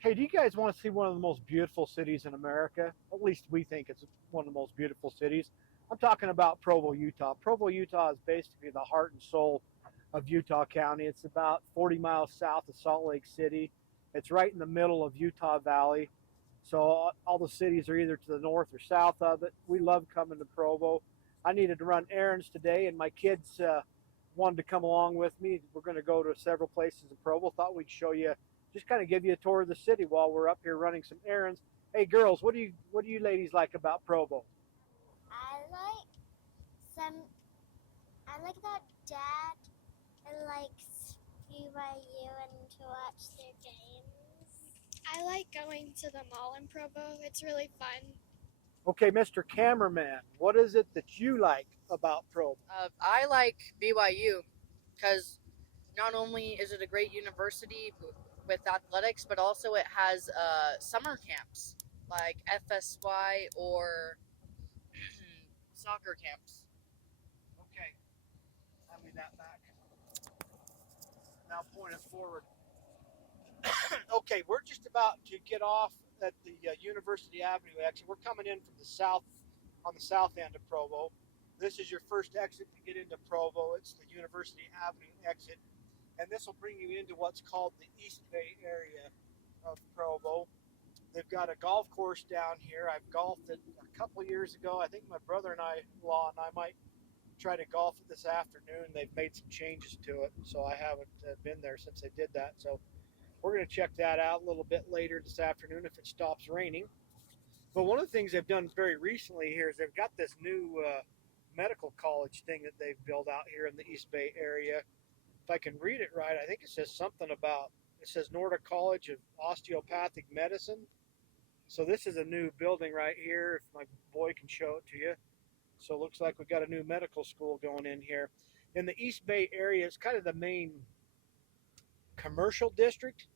Hey, do you guys want to see one of the most beautiful cities in America? At least we think it's one of the most beautiful cities. I'm talking about Provo, Utah. Provo, Utah is basically the heart and soul of Utah County. It's about 40 miles south of Salt Lake City. It's right in the middle of Utah Valley. So all the cities are either to the north or south of it. We love coming to Provo. I needed to run errands today, and my kids wanted to come along with me. We're going to go to several places in Provo. Thought we'd show you, just kind of give you a tour of the city while we're up here running some errands. Hey, girls, what do you ladies like about Provo? I like some. I like that Dad likes BYU and to watch their games. I like going to the mall in Provo. It's really fun. Okay, Mr. Cameraman, what is it that you like about Provo? I like BYU because not only is it a great university with athletics, but also it has summer camps like FSY or soccer camps. Okay, hand me that back. Now point it forward. Okay, we're just about to get off at the University Avenue exit. We're coming in from the south, on the south end of Provo. This is your first exit to get into Provo. It's the University Avenue exit, and this will bring you into what's called the East Bay area of Provo. They've got a golf course down here. I've golfed it a couple years ago. I think my brother-in-law and I might try to golf it this afternoon. They've made some changes to it, so I haven't been there since they did that. So we're going to check that out a little bit later this afternoon if it stops raining. But one of the things they've done very recently here is they've got this new medical college thing that they've built out here in the East Bay area. If I can read it right, I think it says something about, it says Nordic College of Osteopathic Medicine. So this is a new building right here, if my boy can show it to you. So it looks like we've got a new medical school going in here. In the East Bay area, it's kind of the main commercial district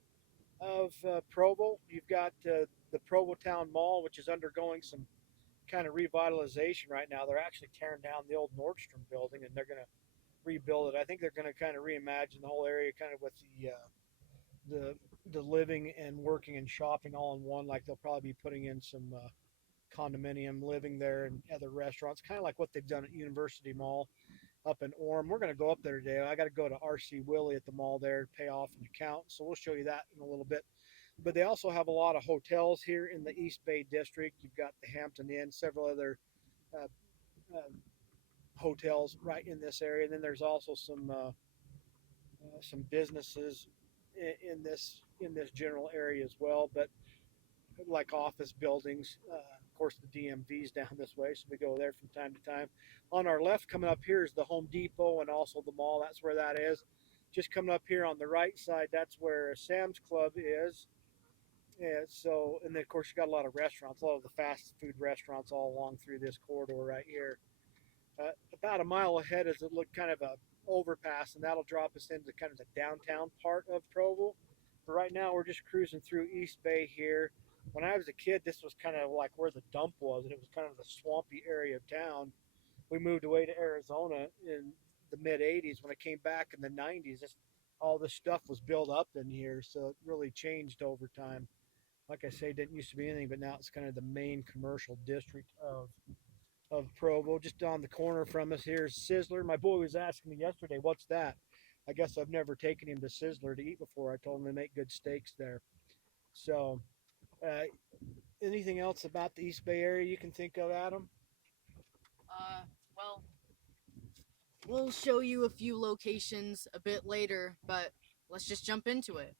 of Provo. You've got the Provo Town Mall, which is undergoing some kind of revitalization right now. They're actually tearing down the old Nordstrom building and they're going to rebuild it. I think they're going to kind of reimagine the whole area, kind of with the living and working and shopping all in one. Like they'll probably be putting in some condominium living there and other restaurants, kind of like what they've done at University Mall up in Orem. We're going to go up there today. I got to go to RC Willie at the mall there to pay off an account. So we'll show you that in a little bit. But they also have a lot of hotels here in the East Bay district. You've got the Hampton Inn, several other uh, uh, hotels right in this area. And then there's also some businesses in this general area as well. But like office buildings. Of course, the DMV's down this way, so we go there from time to time. On our left, coming up here, is the Home Depot and also the mall. That's where that is. Just coming up here on the right side, that's where Sam's Club is. And then of course you got a lot of restaurants, a lot of the fast food restaurants all along through this corridor right here. About a mile ahead is a look kind of a overpass, and that'll drop us into kind of the downtown part of Provo. But right now we're just cruising through East Bay here. When I was a kid, this was kind of like where the dump was, and it was kind of the swampy area of town. We moved away to Arizona in the mid 80s. When I came back in the 90s, all this stuff was built up in here, so it really changed over time. Like I say, it didn't used to be anything, but now it's kind of the main commercial district of Provo. Just on the corner from us here is Sizzler. My boy was asking me yesterday, what's that? I guess I've never taken him to Sizzler to eat before. I told him they make good steaks there. So, uh, anything else about the East Bay area you can think of, Adam? Well, we'll show you a few locations a bit later, but let's just jump into it.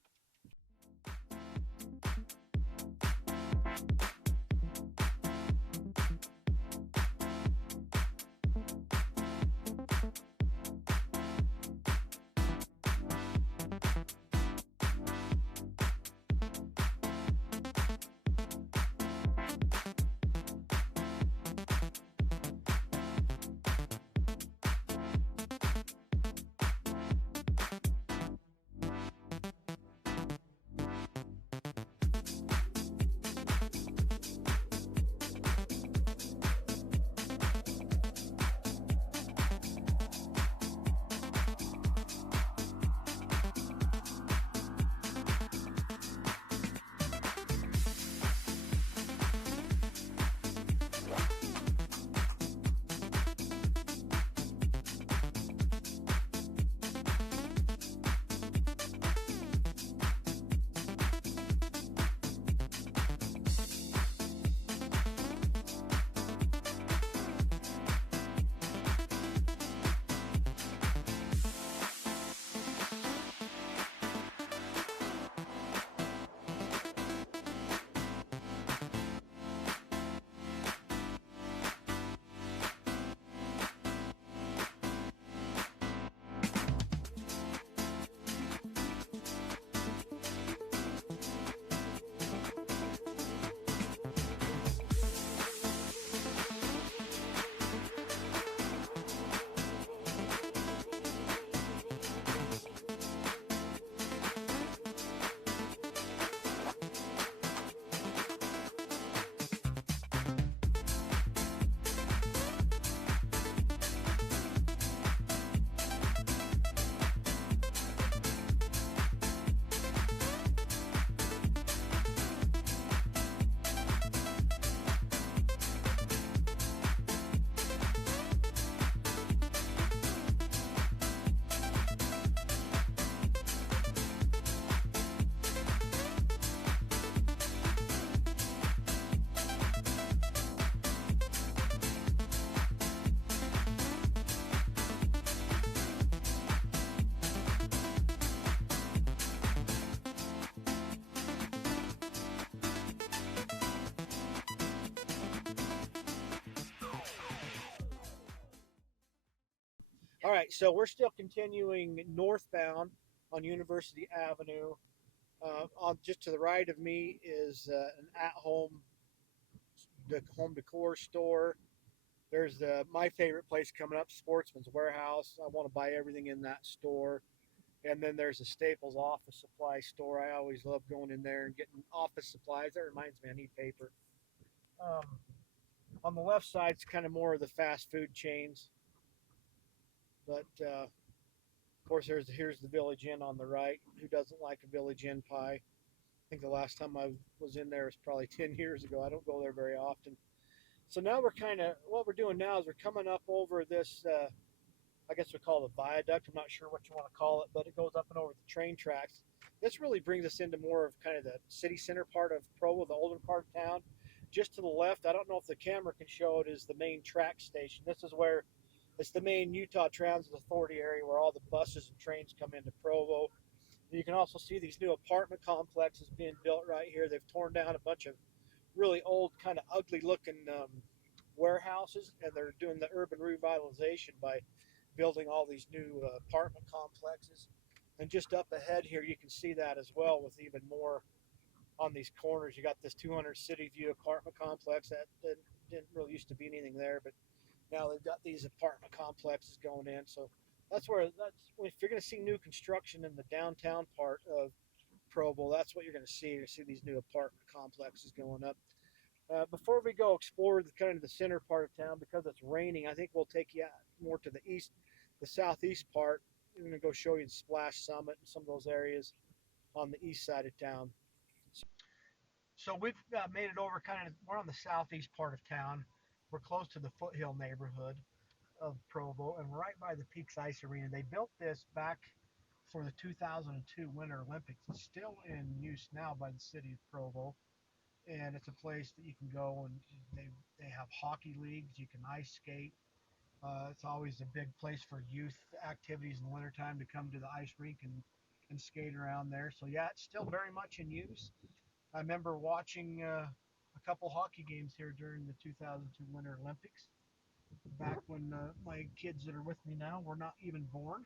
All right, so we're still continuing northbound on University Avenue. On just to the right of me is an at-home home decor store. There's my favorite place coming up, Sportsman's Warehouse. I want to buy everything in that store. And then there's a Staples office supply store. I always love going in there and getting office supplies. That reminds me, I need paper. Um, on the left side, it's kind of more of the fast food chains. But of course, here's the Village Inn on the right. Who doesn't like a Village Inn pie? I think the last time I was in there was probably 10 years ago. I don't go there very often. So now we're kind of, what we're doing now is we're coming up over this, I guess we call it a viaduct. I'm not sure what you want to call it, but it goes up and over the train tracks. This really brings us into more of kind of the city center part of Provo, the older part of town. Just to the left, I don't know if the camera can show it, is the main track station. This is where it's the main Utah Transit Authority area where all the buses and trains come into Provo. And you can also see these new apartment complexes being built right here. They've torn down a bunch of really old, kind of ugly looking warehouses, and they're doing the urban revitalization by building all these new apartment complexes. And just up ahead here, you can see that as well with even more on these corners. You got this 200 City View apartment complex that didn't really used to be anything there, but now they've got these apartment complexes going in. So that's if you're going to see new construction in the downtown part of Provo, that's what you're going to see. You're going to see these new apartment complexes going up. Before we go explore the kind of the center part of town, because it's raining, I think we'll take you more to the east, the southeast part. We're going to go show you the Splash Summit and some of those areas on the east side of town. So we've made it over we're on the southeast part of town. We're close to the Foothill neighborhood of Provo, and we're right by the Peaks Ice Arena. They built this back for the 2002 Winter Olympics. It's still in use now by the city of Provo, and it's a place that you can go, and they have hockey leagues. You can ice skate. It's always a big place for youth activities in the wintertime to come to the ice rink and skate around there. So yeah, it's still very much in use. I remember watching a couple hockey games here during the 2002 Winter Olympics, back when my kids that are with me now were not even born.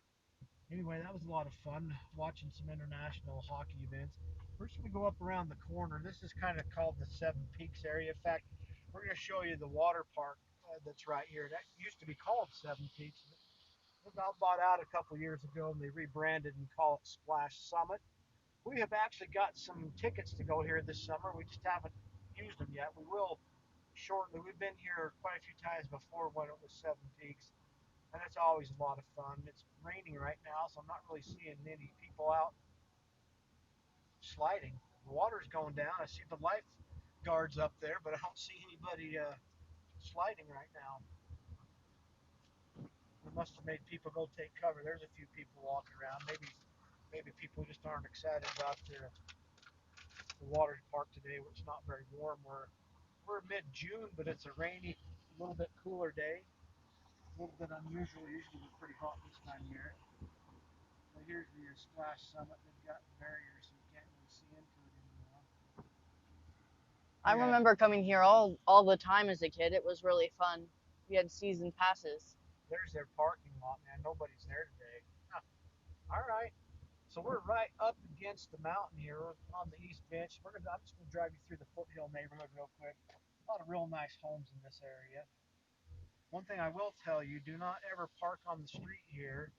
Anyway, that was a lot of fun watching some international hockey events. We're just going to go up around the corner. This is kind of called the Seven Peaks area. In fact, we're going to show you the water park that's right here. That used to be called Seven Peaks. It got bought out a couple years ago, and they rebranded and call it Splash Summit. We have actually got some tickets to go here this summer. We just haven't used them yet. We will shortly. We've been here quite a few times before when it was Seven Peaks, and it's always a lot of fun. It's raining right now, so I'm not really seeing many people out sliding. The water's going down. I see the lifeguards up there, but I don't see anybody sliding right now. It must have made people go take cover. There's a few people walking around. Maybe people just aren't excited about the water park today, where it's not very warm. We're mid-June, but it's a rainy, a little bit cooler day. A little bit unusual. Usually it's pretty hot this time of year. But here's the Splash Summit. They've got barriers so you can't really see into it anymore. I Yeah. remember coming here all the time as a kid. It was really fun. We had season passes. There's their parking lot, man. Nobody's there today. Huh. All right. So we're right up against the mountain here on the east bench. I'm just going to drive you through the Foothill neighborhood real quick. A lot of real nice homes in this area. One thing I will tell you, do not ever park on the street here,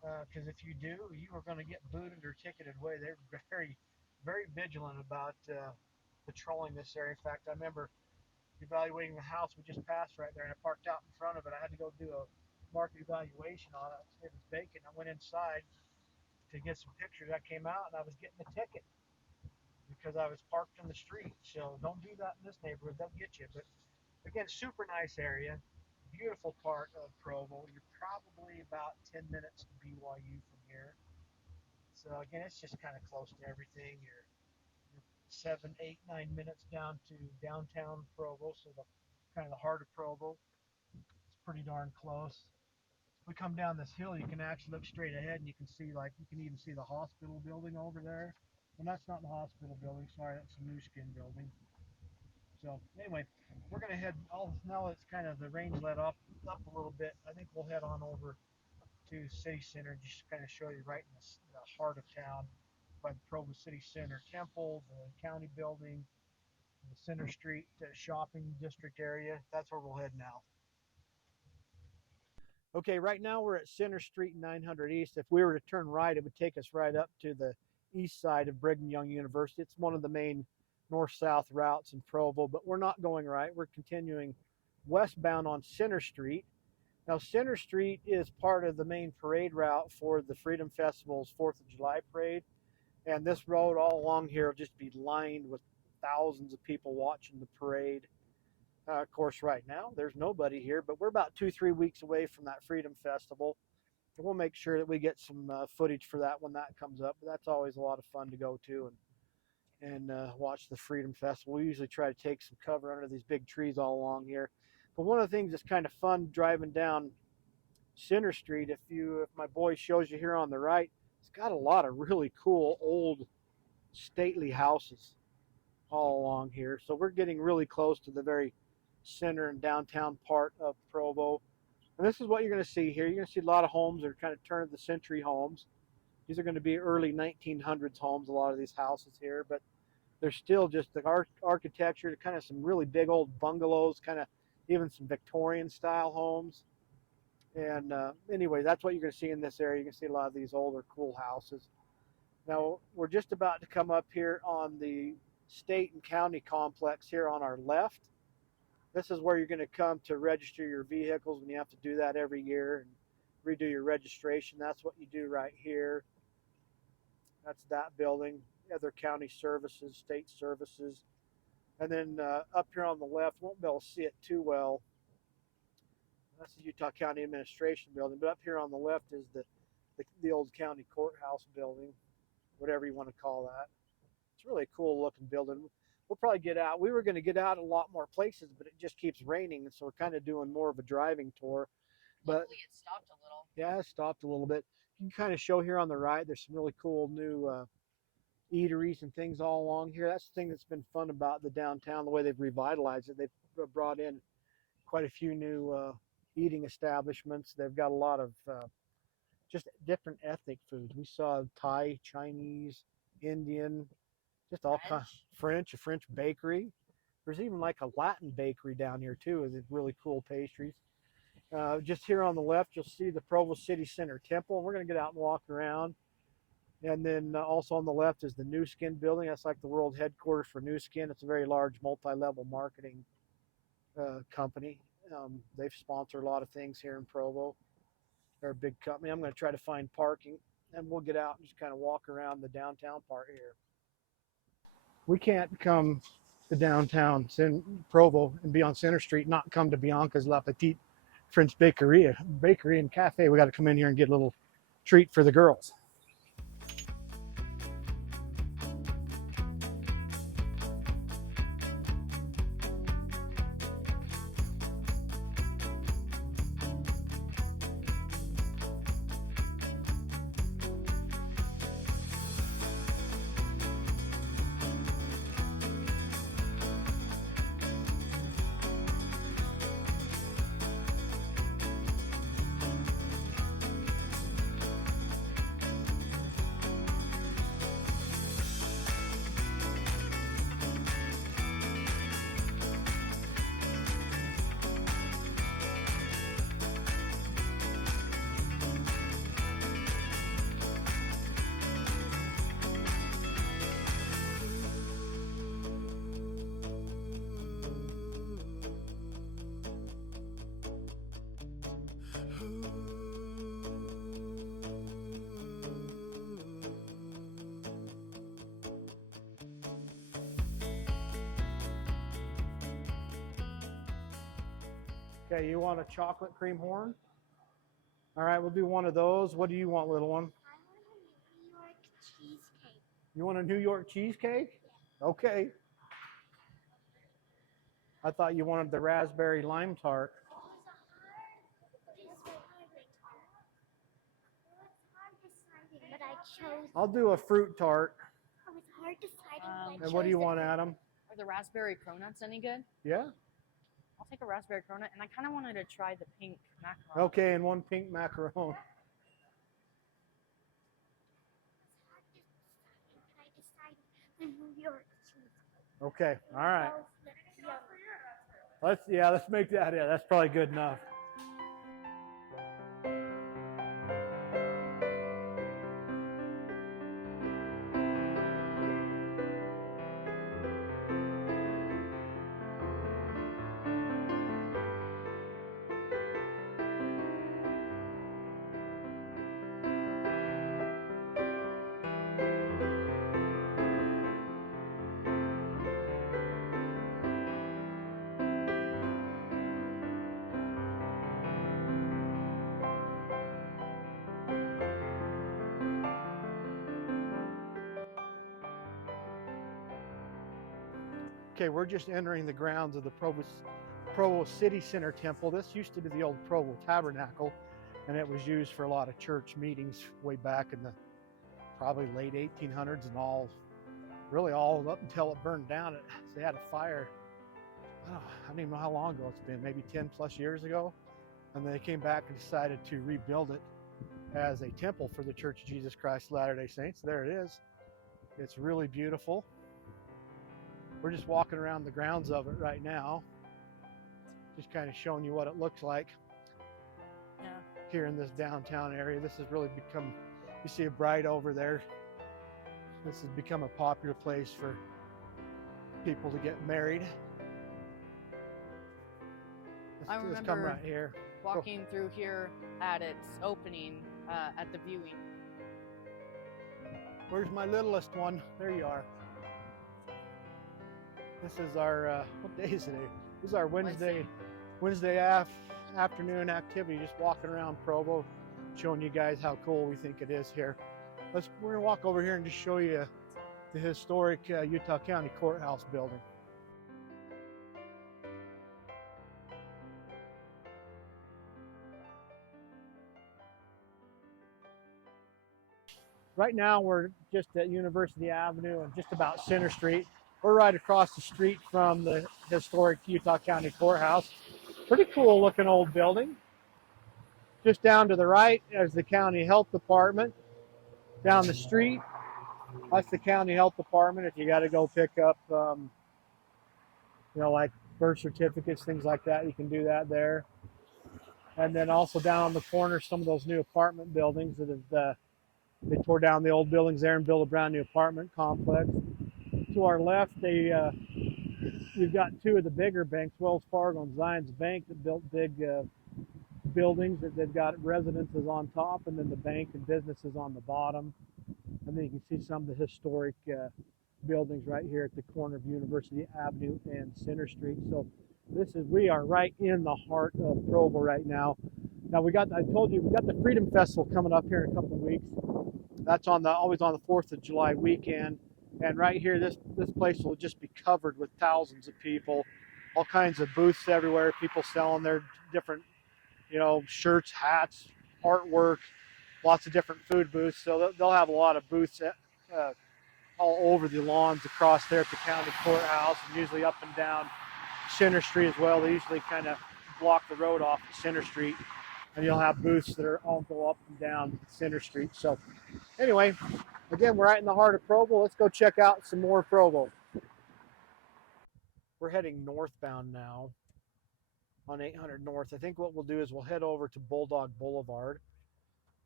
because if you do, you are going to get booted or ticketed away. They're very, very vigilant about patrolling this area. In fact, I remember evaluating the house we just passed right there, and I parked out in front of it. I had to go do a market evaluation on it. It was vacant. I went inside to get some pictures. I came out and I was getting a ticket because I was parked in the street. So don't do that in this neighborhood. They'll get you. But again, super nice area. Beautiful part of Provo. You're probably about 10 minutes to BYU from here. So again, it's just kind of close to everything. You're 7, 8, 9 minutes down to downtown Provo, so the kind of the heart of Provo. It's pretty darn close. We come down this hill, you can actually look straight ahead, and you can see, like, you can even see the hospital building over there. And that's not the hospital building. Sorry, that's the New Skin building. So anyway, we're gonna head. Now it's kind of the rain's let up a little bit. I think we'll head on over to the city center, just to kind of show you right in the heart of town by the Provo City Center Temple, the county building, the Center Street shopping district area. That's where we'll head now. Okay, right now we're at Center Street 900 East. If we were to turn right, it would take us right up to the east side of Brigham Young University. It's one of the main north-south routes in Provo, but we're not going right. We're continuing westbound on Center Street. Now, Center Street is part of the main parade route for the Freedom Festival's 4th of July parade. And this road all along here will just be lined with thousands of people watching the parade. Of course, right now, there's nobody here, but we're about 2-3 weeks away from that Freedom Festival. And we'll make sure that we get some footage for that when that comes up. But that's always a lot of fun to go to and watch the Freedom Festival. We usually try to take some cover under these big trees all along here. But one of the things that's kind of fun driving down Center Street, if my boy shows you here on the right, it's got a lot of really cool old stately houses all along here. So we're getting really close to the very center and downtown part of Provo. And this is what you're going to see here. You're going to see a lot of homes that are kind of turn of the century homes. These are going to be early 1900s homes, a lot of these houses here, but they're still just the architecture, kind of some really big old bungalows, kind of even some Victorian style homes. And anyway, that's what you're going to see in this area. You can see a lot of these older cool houses. Now, we're just about to come up here on the state and county complex here on our left. This is where you're going to come to register your vehicles when you have to do that every year and redo your registration. That's what you do right here. That's that building. Other county services, state services. And then up here on the left, won't be able to see it too well. That's the Utah County Administration building. But up here on the left is the old county courthouse building, whatever you want to call that. It's really a cool looking building. We'll probably get out. We were going to get out a lot more places, but it just keeps raining, and so we're kind of doing more of a driving tour. But Luckily, it stopped a little. yeah, it stopped a little bit. You can kind of show here on the right, there's some really cool new eateries and things all along here. That's the thing that's been fun about the downtown, the way they've revitalized it. They've brought in quite a few new eating establishments. They've got a lot of just different ethnic foods. We saw Thai, Chinese, Indian, just all kinds. French, a French bakery. There's even like a Latin bakery down here too, with really cool pastries. Just here on the left, you'll see the Provo City Center Temple. We're going to get out and walk around. And then also on the left is the New Skin building. That's like the world headquarters for New Skin. It's a very large multi-level marketing company. They've sponsored a lot of things here in Provo. They're a big company. I'm going to try to find parking, and we'll get out and just kind of walk around the downtown part here. We can't come to downtown Provo and be on Center Street, not come to Bianca's La Petite French Bakery and Cafe. We got to come in here and get a little treat for the girls. Okay, you want a chocolate cream horn? All right, we'll do one of those. What do you want, little one? I want a New York cheesecake. You want a New York cheesecake? Okay. I thought you wanted the raspberry lime tart. But I chose. I'll do a fruit tart. It was hard deciding. And what do you want, Adam? Are the raspberry cronuts any good? Yeah? I'll take a raspberry cronut, and I kind of wanted to try the pink macaron. Okay, and one pink macaron. Okay. All right. Both yum. Let's make that. Yeah, that's probably good enough. Okay, we're just entering the grounds of the Provo City Center Temple. This used to be the old Provo Tabernacle, and it was used for a lot of church meetings way back in the probably late 1800s and really all up until it burned down. They had a fire. Oh, I don't even know how long ago it's been, maybe 10 plus years ago. And they came back and decided to rebuild it as a temple for the Church of Jesus Christ of Latter-day Saints. There it is. It's really beautiful. We're just walking around the grounds of it right now, just kind of showing you what it looks like here in this downtown area. This has really become, you see a bride over there. This has become a popular place for people to get married. Let's come right here. Walking through here at its opening, at the viewing. Where's my littlest one? There you are. This is our, what day is today? This is our Wednesday afternoon activity, just walking around Provo, showing you guys how cool we think it is here. We're gonna walk over here and just show you the historic Utah County Courthouse building. Right now we're just at University Avenue and just about Center Street. We're right across the street from the historic Utah County Courthouse. Pretty cool looking old building. Just down to the right is the County Health Department. Down the street, that's the County Health Department. If you got to go pick up, like birth certificates, things like that, you can do that there. And then also down on the corner, some of those new apartment buildings that have, they tore down the old buildings there and built a brand new apartment complex. To our left, you've got two of the bigger banks, Wells Fargo and Zions Bank, that built big buildings that they've got residences on top, and then the bank and businesses on the bottom. And then you can see some of the historic buildings right here at the corner of University Avenue and Center Street. So we are right in the heart of Provo right now. Now I told you, we got the Freedom Festival coming up here in a couple of weeks. That's always on the 4th of July weekend. And right here, this place will just be covered with thousands of people, all kinds of booths everywhere, people selling their different, shirts, hats, artwork, lots of different food booths. So they'll have a lot of booths all over the lawns across there at the county courthouse, and usually up and down Center Street as well. They usually kind of block the road off at Center Street, and you'll have booths that all go up and down Center Street. So anyway, again, we're right in the heart of Provo. Let's go check out some more Provo. We're heading northbound now on 800 North. I think what we'll do is we'll head over to Bulldog Boulevard,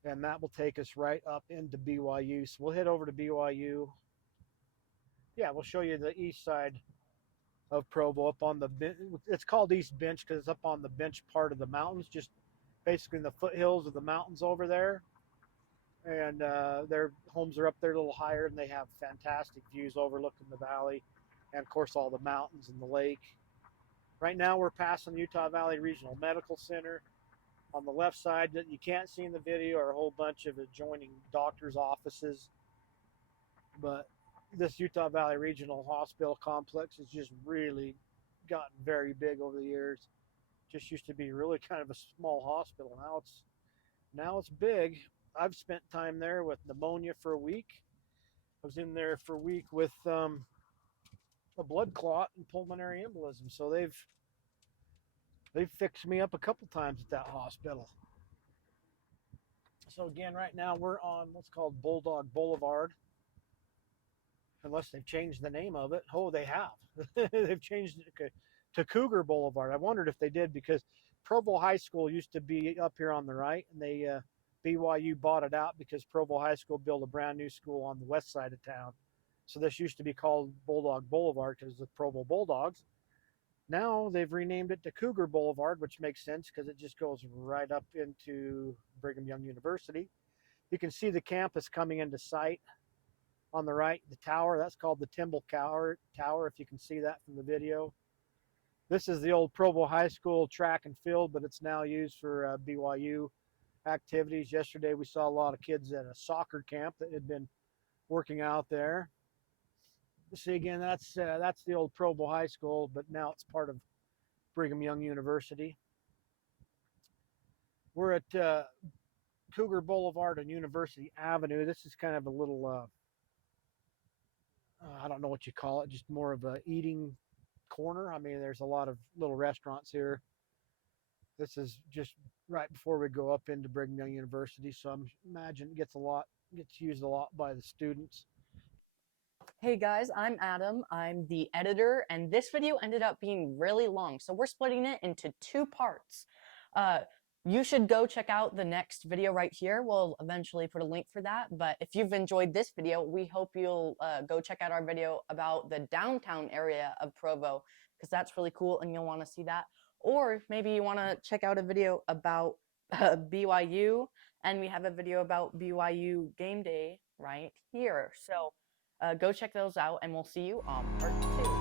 and that will take us right up into BYU. So we'll head over to BYU. Yeah, we'll show you the east side of Provo up on it's called East Bench because it's up on the bench part of the mountains, just basically in the foothills of the mountains over there. And their homes are up there a little higher, and they have fantastic views overlooking the valley and, of course, all the mountains and the lake. Right now we're passing Utah Valley Regional Medical Center. On the left side that you can't see in the video are a whole bunch of adjoining doctors' offices. But this Utah Valley Regional Hospital complex has just really gotten very big over the years. Just used to be really kind of a small hospital. Now it's big. I've spent time there with pneumonia for a week. I was in there for a week with a blood clot and pulmonary embolism. So they've fixed me up a couple times at that hospital. So again, right now we're on what's called Bulldog Boulevard. unless they've changed the name of it. Oh, they have. They've changed it to Cougar Boulevard. I wondered if they did because Provo High School used to be up here on the right, and they BYU bought it out because Provo High School built a brand new school on the west side of town. So this used to be called Bulldog Boulevard because of the Provo Bulldogs. Now they've renamed it to Cougar Boulevard, which makes sense because it just goes right up into Brigham Young University. You can see the campus coming into sight on the right, the tower. That's called the Temple Tower, if you can see that from the video. This is the old Provo High School track and field, but it's now used for BYU activities. Yesterday we saw a lot of kids at a soccer camp that had been working out there. See again, that's the old Provo High School, but now it's part of Brigham Young University. We're at Cougar Boulevard and University Avenue. This is kind of a little, I don't know what you call it, just more of a eating corner. I mean, there's a lot of little restaurants here. This is just right before we go up into Brigham Young University, so I'm imagine it gets used a lot by the students. Hey guys, I'm Adam. I'm the editor, and this video ended up being really long, so we're splitting it into 2 parts. You should go check out the next video right here. We'll eventually put a link for that, but if you've enjoyed this video, we hope you'll go check out our video about the downtown area of Provo, because that's really cool and you'll want to see that. Or maybe you want to check out a video about BYU, and we have a video about BYU game day right here. So go check those out, and we'll see you on part 2.